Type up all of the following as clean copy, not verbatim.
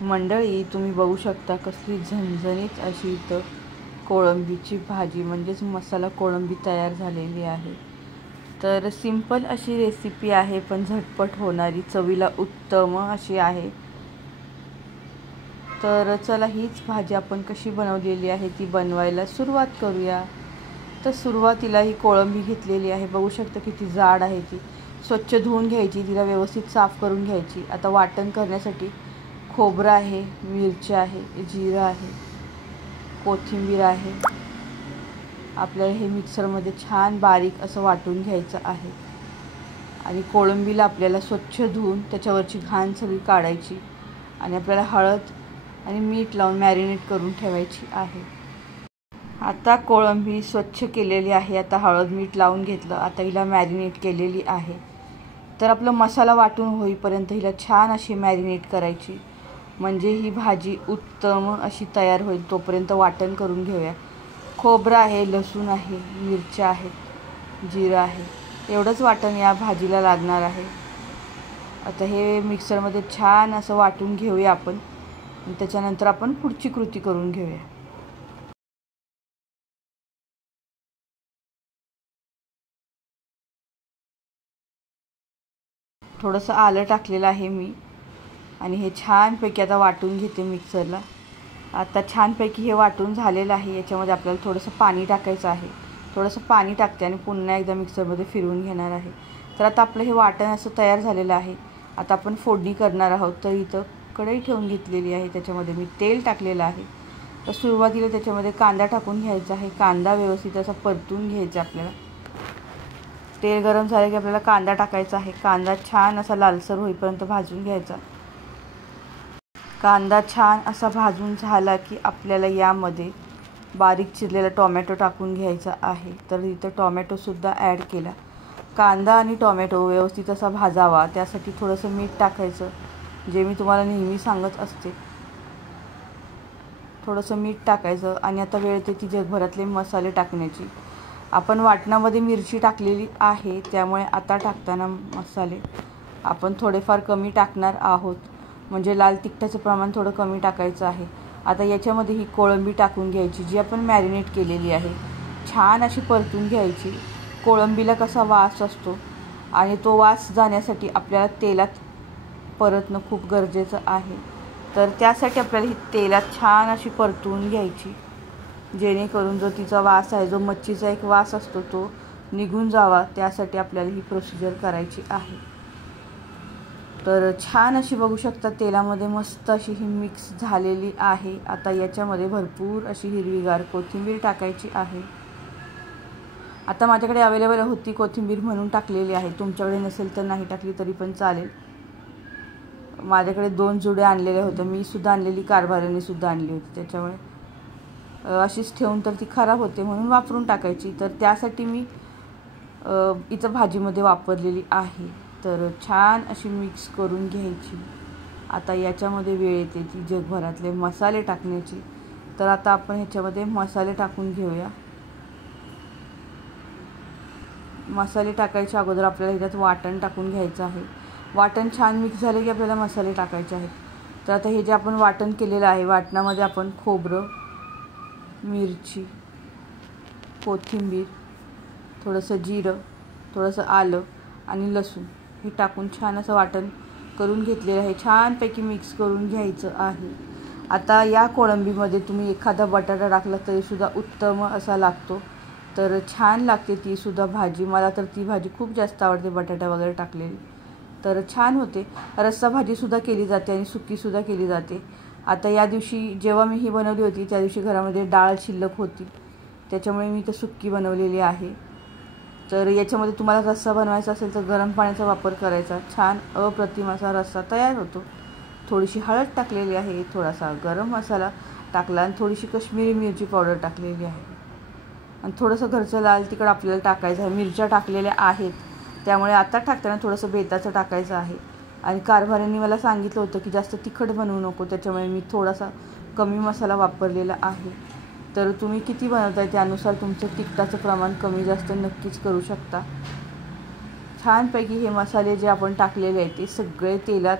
मंडळी, तुम्ही बघू शकता कसली झणझणीत अशी इथं कोळंबीची भाजी म्हणजेच मसाला कोळंबी तयार झालेली आहे। तर सिंपल अशी रेसिपी आहे, पण झटपट होणारी, चवीला उत्तम अशी आहे। तर चला हीच भाजी आपण कशी बनवलेली आहे ती बनवायला सुरुवात करूया। तर सुरुवातीला ही कोळंबी घेतलेली आहे, बघू शकता किती जाड आहे ती। स्वच्छ धुवून घ्यायची, तिला व्यवस्थित साफ करून घ्यायची। आता वाटण करण्यासाठी खोबरं आहे, मिरची आहे, जिरं आहे, कोथिंबीर आहे। आपल्याला हे मिक्सरमध्ये छान बारीक असं वाटून घ्यायचं आहे। आणि कोळंबीला आपल्याला स्वच्छ धुवून त्याच्यावरची घाण सगळी काढायची आणि आपल्याला हळद आणि मीठ लावून मॅरिनेट करून ठेवायची आहे। आता कोळंबी स्वच्छ केलेली आहे, आता हळद मीठ लावून घेतलं, आता हिला मॅरिनेट केलेली आहे। तर आपला मसाला वाटून होईपर्यंत हिला छान अशी मॅरिनेट करायची, म्हणजे ही भाजी उत्तम अशी तयार होईल। तोपर्यंत वाटण करून घेऊया। खोबरं आहे, लसूण आहे, मिरच्या आहेत, जिरं आहे, एवढंच वाटण या भाजीला लागणार आहे। आता हे मिक्सरमध्ये छान असं वाटून घेऊया आपण, त्याच्यानंतर आपण पुढची कृती करून घेऊया। थोडंसं आलं टाकलेलं आहे मी आणि हे छानपैकी आता वाटून घेते मिक्सरला। आता छानपैकी हे वाटून झालेलं आहे। याच्यामध्ये आपल्याला थोडंसं पाणी टाकायचं आहे। थोडंसं पाणी टाकते आणि पुन्हा एकदा मिक्सरमध्ये फिरवून घेणार आहे। तर आता आपलं हे वाटण असं तयार झालेलं आहे। आता आपण फोडणी करणार आहोत। तर इथं कढई ठेवून घेतलेली आहे, त्याच्यामध्ये मी तेल टाकलेलं आहे। तर सुरुवातीला त्याच्यामध्ये कांदा टाकून घ्यायचा आहे। कांदा व्यवस्थित असा परतून घ्यायचा आपल्याला। तेल गरम झाले की आपल्याला कांदा टाकायचा आहे। कांदा छान असा लालसर होईपर्यंत भाजून घ्यायचा। कांदा छान असा भाजून झाला की आपल्याला यामध्ये बारीक चिरलेला टोमॅटो टाकून घ्यायचा आहे। तर इथं टोमॅटोसुद्धा ॲड केला। कांदा आणि टोमॅटो व्यवस्थित असा भाजावा, त्यासाठी थोडंसं मीठ टाकायचं, जे मी तुम्हाला नेहमी सांगत असते। थोडंसं मीठ टाकायचं आणि आता वेळ येते ती जगभरातले मसाले टाकण्याची। आपण वाटणामध्ये मिरची टाकलेली आहे, त्यामुळे आता टाकताना मसाले आपण थोडेफार कमी टाकणार आहोत, म्हणजे लाल तिखटाचं प्रमाण थोडं कमी टाकायचं आहे। आता याच्यामध्ये ही कोळंबी टाकून घ्यायची, जी आपण मॅरिनेट केलेली आहे। छान अशी परतून घ्यायची। कोळंबीला कसा वास असतो आणि तो वास जाण्यासाठी आपल्याला तेलात परतणं खूप गरजेचं आहे। तर त्यासाठी आपल्याला ही तेलात छान अशी परतून घ्यायची, जेणेकरून जो तिचा वास आहे, जो मच्छीचा एक वास असतो, तो निघून जावा। त्यासाठी आपल्याला ही प्रोसिजर करायची आहे। तर छान अशी बघू शकता तेलामध्ये मस्त अशी ही मिक्स झालेली आहे। आता याच्यामध्ये भरपूर अशी हिरवीगार कोथिंबीर टाकायची आहे। आता माझ्याकडे अवेलेबल होती कोथिंबीर म्हणून टाकलेली आहे। तुमच्याकडे नसेल तर नाही टाकली तरी पण चालेल। माझ्याकडे 2 जुडे आणलेले होते, मी सुद्धा आणलेली, कारभाराने सुद्धा आणली होती, त्याच्यामुळे अशीच ठेवून तर ती खराब होते, म्हणून वापरून टाकायची। तर त्यासाठी मी इथं भाजीमध्ये वापरलेली आहे। तर छान अशी मिक्स करून घ्यायची। आता याच्यामध्ये वेळ येते ती जगभरातले मसाले टाकण्याची। तर आता आपण ह्याच्यामध्ये मसाले टाकून घेऊया। मसाले टाकायच्या अगोदर आपल्याला ह्याच्यात वाटण टाकून घ्यायचं आहे। वाटण छान मिक्स झाले की आपल्याला मसाले टाकायचे आहेत। तर आता हे जे आपण वाटण केलेलं आहे, वाटणामध्ये आपण खोबरं, मिरची, कोथिंबीर, थोडंसं जिरं, थोडंसं आलं आणि लसूण हे टाकून छान असं वाटण करून घेतलेलं आहे। छानपैकी मिक्स करून घ्यायचं आहे। आता या कोळंबीमध्ये तुम्ही एखादा बटाटा टाकला तरीसुद्धा उत्तम असा लागतो। तर छान लागते ती सुद्धा भाजी। मला तर ती भाजी खूप जास्त आवडते, बटाटा वगैरे टाकलेली, तर छान होते। रस्सा भाजीसुद्धा केली जाते आणि सुक्कीसुद्धा केली जाते। आता या दिवशी जेव्हा मी ही बनवली होती, त्या दिवशी घरामध्ये डाळ शिल्लक होती, त्याच्यामुळे मी तर सुक्की बनवलेली आहे। तर याच्यामध्ये तुम्हाला रस्सा बनवायचा असेल तर गरम पाण्याचा वापर करायचा, छान अप्रतिम असा रस्सा तयार होतो। थोडीशी हळद टाकलेली आहे, थोडासा गरम मसाला टाकला आणि थोडीशी कश्मीरी मिरची पावडर टाकलेली आहे आणि थोडंसं घरचं लाल तिखट आपल्याला टाकायचं आहे। मिरच्या टाकलेल्या आहेत, त्यामुळे आता टाकताना थोडंसं बेताचं टाकायचं आहे। आणि कारभाऱ्यांनी मला सांगितलं होतं की जास्त तिखट बनवू नको, त्याच्यामुळे मी थोडासा कमी मसाला वापरलेला आहे। तर तुम्ही किती बनवताय त्यानुसार तुमचं तिखटाचं प्रमाण कमी जास्त नक्कीच करू शकता। छानपैकी हे मसाले जे आपण टाकलेले आहेत ते सगळे तेलात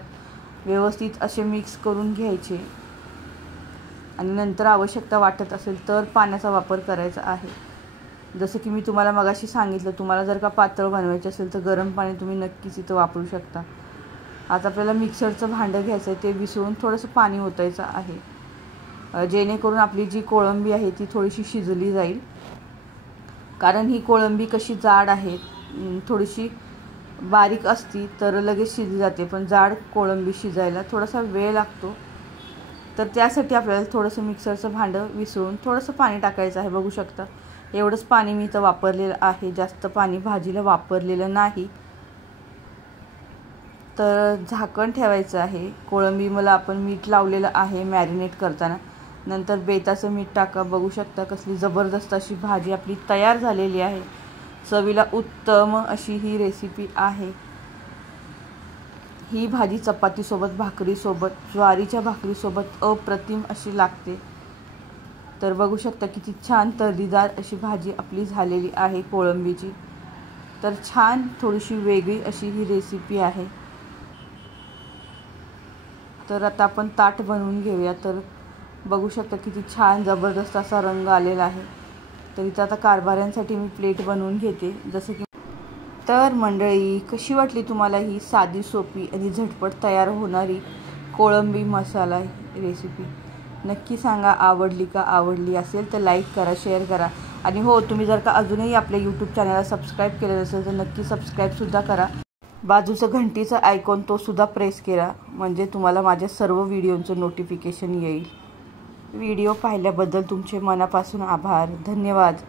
व्यवस्थित असे मिक्स करून घ्यायचे आणि नंतर आवश्यकता वाटत असेल तर पाण्याचा वापर करायचा आहे। जसं की मी तुम्हाला मगाशी सांगितलं, तुम्हाला जर का पातळ बनवायचे असेल तर गरम पाणी तुम्ही नक्कीच इथं वापरू शकता। आता आपल्याला मिक्सरचं भांडं घ्यायचं आहे, ते विसळून थोडंसं पाणी ओतायचं आहे, जेणेकरून आपली जी कोळंबी आहे ती थोडीशी शिजली जाईल। कारण ही कोळंबी कशी जाड आहे, थोडीशी बारीक असती तर लगेच शिजली जाते, पण जाड कोळंबी शिजायला थोडासा वेळ लागतो। तर त्यासाठी आपल्याला थोडंसं मिक्सरचं भांडं विसळून थोडंसं पाणी टाकायचं आहे। बघू शकता एवढंच पाणी मी इथं वापरलेलं आहे, जास्त पाणी भाजीला वापरलेलं नाही। तर झाकण ठेवायचं आहे। कोळंबी मला आपण मीठ लावलेलं आहे मॅरिनेट करताना, नंतर बेताचं मीठ टाका। बघू शकता कसली जबरदस्त अशी भाजी आपली तयार झालेली आहे। चवीला उत्तम अशी ही रेसिपी आहे। ही भाजी चपातीसोबत, भाकरीसोबत, ज्वारीच्या भाकरीसोबत अप्रतिम अशी लागते। तर बघू शकता किती छान तर्रीदार अशी भाजी आपली झालेली आहे कोळंबीची। तर छान थोडीशी वेगळी अशी ही रेसिपी आहे। तर आता आपण ताट बनवून घेऊया। तर बघू शकता किती छान जबरदस्त असा रंग आलेला आहे। तर इथं आता कारभाऱ्यांसाठी मी प्लेट बनवून घेते। जसं की तर मंडळी, कशी वाटली तुम्हाला ही साधी सोपी आणि झटपट तयार होणारी कोळंबी मसाला रेसिपी? नक्की सांगा, आवडली का? आवडली असेल तर लाईक करा, शेअर करा आणि हो, तुम्ही जर का अजूनही आपल्या यूट्यूब चॅनलला सबस्क्राईब केलं नसेल तर नक्की सबस्क्राईबसुद्धा करा। बाजूचं घंटीचं आयकॉन तो सुद्धा प्रेस करा, म्हणजे तुम्हाला माझ्या सर्व व्हिडिओचं नोटिफिकेशन येईल। व्हिडिओ पाहिल्याबद्दल तुमचे मनापासून आभार, धन्यवाद।